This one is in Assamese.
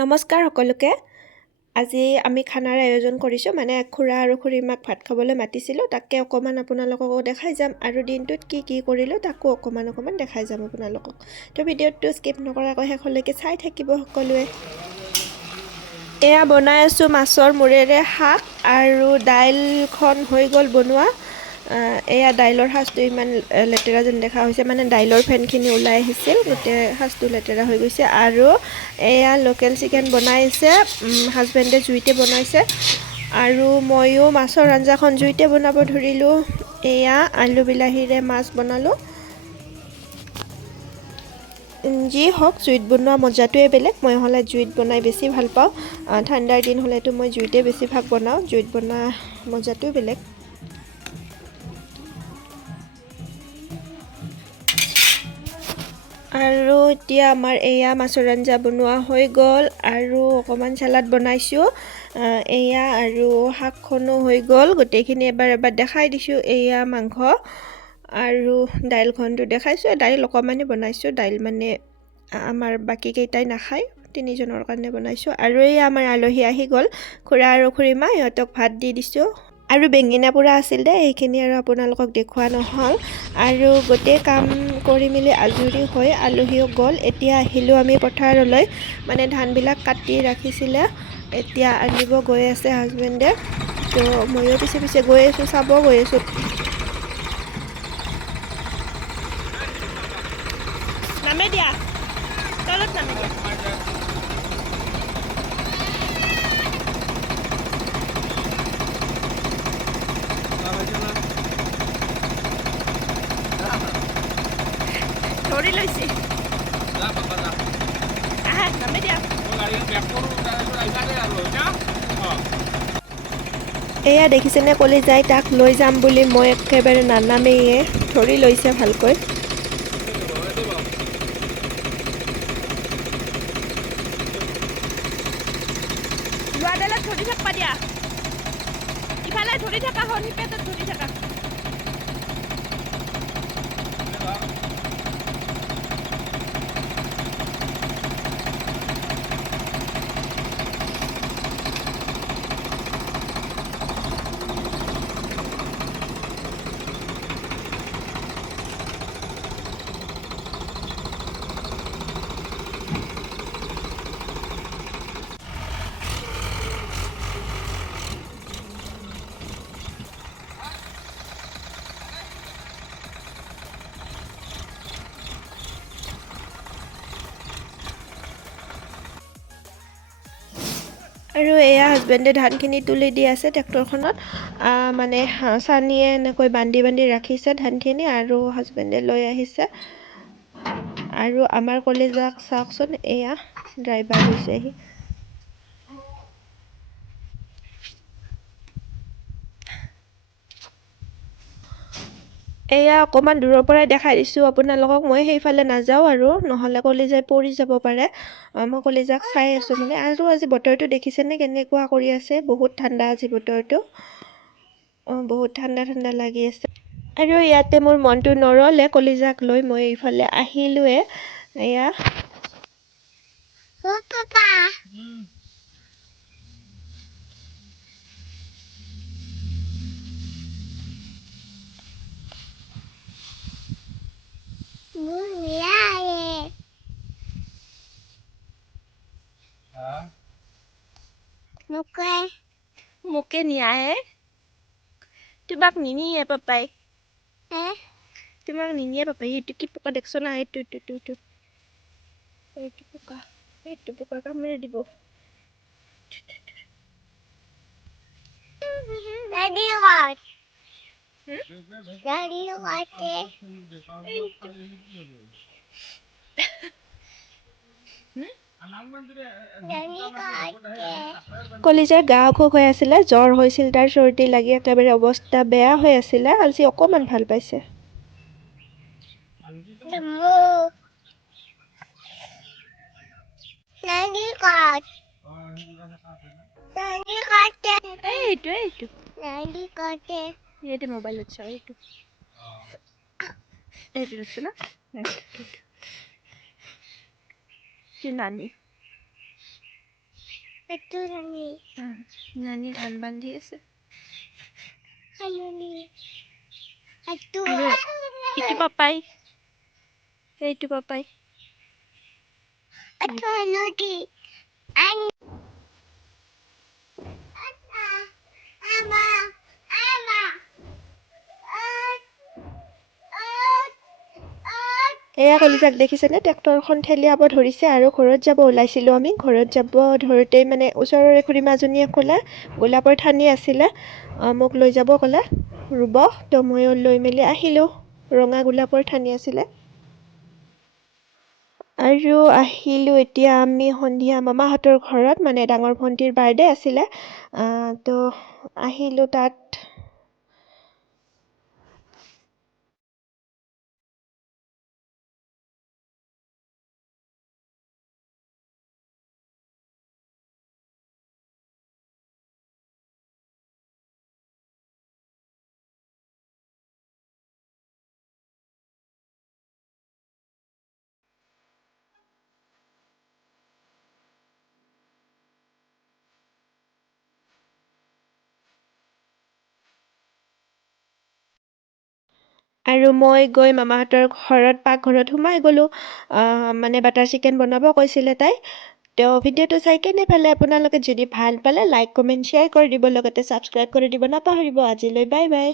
নমস্কাৰ সকলোকে। আজি আমি খানাৰ আয়োজন কৰিছোঁ, মানে খুৰা আৰু খুৰীমাক ভাত খাবলৈ মাতিছিলোঁ। তাকে অকণমান আপোনালোককো দেখাই যাম আৰু দিনটোত কি কি কৰিলোঁ তাকো অকণমান দেখাই যাম আপোনালোকক। তো ভিডিঅ'টো স্কিপ নকৰাকৈ শেষলৈকে চাই থাকিব সকলোৱে। এয়া বনাই আছোঁ মাছৰ মূৰেৰে শাক আৰু দাইলখন হৈ গ'ল বনোৱা। এয়া দাইলৰ সাজটো ইমান লেতেৰা যেন দেখা হৈছে, মানে দাইলৰ ফেনখিনি ওলাই আহিছিল, গোটেই সাজটো লেতেৰা হৈ গৈছে। আৰু এয়া লোকেল চিকেন বনাইছে, হাজবেণ্ডে জুইতে বনাইছে আৰু ময়ো মাছৰ আঞ্জাখন জুইতে বনাব ধৰিলোঁ। এয়া আলু বিলাহীৰে মাছ বনালোঁ। যি হওক, জুইত বনোৱা মজাটোৱে বেলেগ। মই হ'লে জুইত বনাই বেছি ভাল পাওঁ। ঠাণ্ডাৰ দিন হ'লেতো মই জুইতে বেছিভাগ বনাওঁ। জুইত বনোৱা মজাটোৱে বেলেগ। আৰু এতিয়া আমাৰ এয়া মাছৰ আঞ্জা বনোৱা হৈ গ'ল আৰু অকণমান চালাড বনাইছোঁ। এয়া আৰু শাকখনো হৈ গ'ল। গোটেইখিনি এবাৰ দেখাই দিছোঁ। এয়া মাংস আৰু দাইলখনটো দেখাইছোঁ। দাইল অকণমানেই বনাইছোঁ, দাইল মানে আমাৰ বাকীকেইটাই নাখায়, 3জনৰ কাৰণে বনাইছোঁ। আৰু এই আমাৰ আলহী আহি গ'ল, খুৰা আৰু খুৰীমা, সিহঁতক ভাত দি দিছোঁ। আৰু বেঙেনা পোৰা আছিল দে, এইখিনি আৰু আপোনালোকক দেখুওৱা নহ'ল। আৰু গোটেই কাম কৰি মেলি আজৰি হৈ আলহীও গ'ল। এতিয়া আহিলোঁ আমি পথাৰলৈ, মানে ধানবিলাক কাটি ৰাখিছিলে, এতিয়া আনিব গৈ আছে হাজবেণ্ডে। তো ময়ো পিছে পিছে গৈ আছোঁ, চাব গৈ আছোঁ। নামে দিয়া, তলত নামে দিয়া। ধৰি লৈছে। আহা, নামে দিয়া। এয়া দেখিছেনে, কলি যায় তাক লৈ যাম বুলি মই একেবাৰে নানামেয়ে, ধৰি লৈছে ভালকৈ। লোৱাডালত ধৰি থাকবা দিয়া, ইফালে ধৰি থাকা, শনিপেটত ধৰি থাকা। আৰু এয়া হাজবেণ্ডে ধানখিনি তুলি দি আছে ট্ৰেক্টৰখনত, মানে চানীয়ে এনেকৈ বান্ধি ৰাখিছে ধানখিনি, আৰু হাজবেণ্ডে লৈ আহিছে। আৰু আমাৰ কলিজাক চাওকচোন, এয়া ড্ৰাইভাৰ হৈছেহি। এয়া অকণমান দূৰৰ পৰাই দেখাই দিছোঁ আপোনালোকক। মই সেইফালে নাযাওঁ আৰু, নহ'লে কলিজাই পৰি যাব পাৰে। মই কলিজাক চাই আছোঁ মানে। আৰু আজি বতৰটো দেখিছেনে কেনেকুৱা কৰি আছে, বহুত ঠাণ্ডা আজি বতৰটো। বহুত ঠাণ্ডা লাগি আছে। আৰু ইয়াতে মোৰ মনটো নৰলে, কলিজাক লৈ মই এইফালে আহিলোৱে। এয়া মোকে নিয়াহে, তোমাক নিনিয়ে পাপাই। তোমাক নিনিয়ে পাপাই। এইটো কি পোকা দেখছ না, এইটো পোকা, এইটো পোকা কামুৰি দিব। কলিজাৰ গা অসুখ হৈ আছিলে, জ্বৰ হৈছিল তাৰ, চৰ্দি লাগি একেবাৰে অৱস্থা বেয়া হৈ আছিলে। আজি অকণমান ভাল পাইছে। এইটো মোবাইলত চাওঁ, এইটো না নানি। এইটো নানি নানি ধান বান্ধি আছে খালুনি এইটো আৰু ইটো পাপাই এইটো পাপাই এইটো নদী আন আমা আমা এয়া কলিজাক দেখিছেনে ট্ৰেক্টৰখন ঠেলিয়াব ধৰিছে আৰু ঘৰত যাব ওলাইছিলোঁ আমি ঘৰত যাব ধৰোঁতেই মানে ওচৰৰে খুৰীমাজনীয়ে ক'লে গোলাপৰ ঠানি আছিলে মোক লৈ যাব ক'লে ৰুব তো ময়ো লৈ মেলি আহিলোঁ ৰঙা গোলাপৰ ঠানি আছিলে আৰু আহিলোঁ এতিয়া আমি সন্ধিয়া মামাহঁতৰ ঘৰত মানে ডাঙৰ ভণ্টিৰ বাৰ্থডে আছিলে তো আহিলোঁ তাত আৰু মই গৈ মামাহঁতৰ ঘৰত পাকঘৰত সোমাই গ'লোঁ মানে বাটাৰ চিকেন বনাব কৈছিলে তাই তেওঁ ভিডিঅ'টো চাই কেনে পালে আপোনালোকে যদি ভাল পালে লাইক কমেণ্ট শ্বেয়াৰ কৰি দিব লগতে ছাবস্ক্ৰাইব কৰি দিব নাপাহৰিব আজিলৈ বাই বাই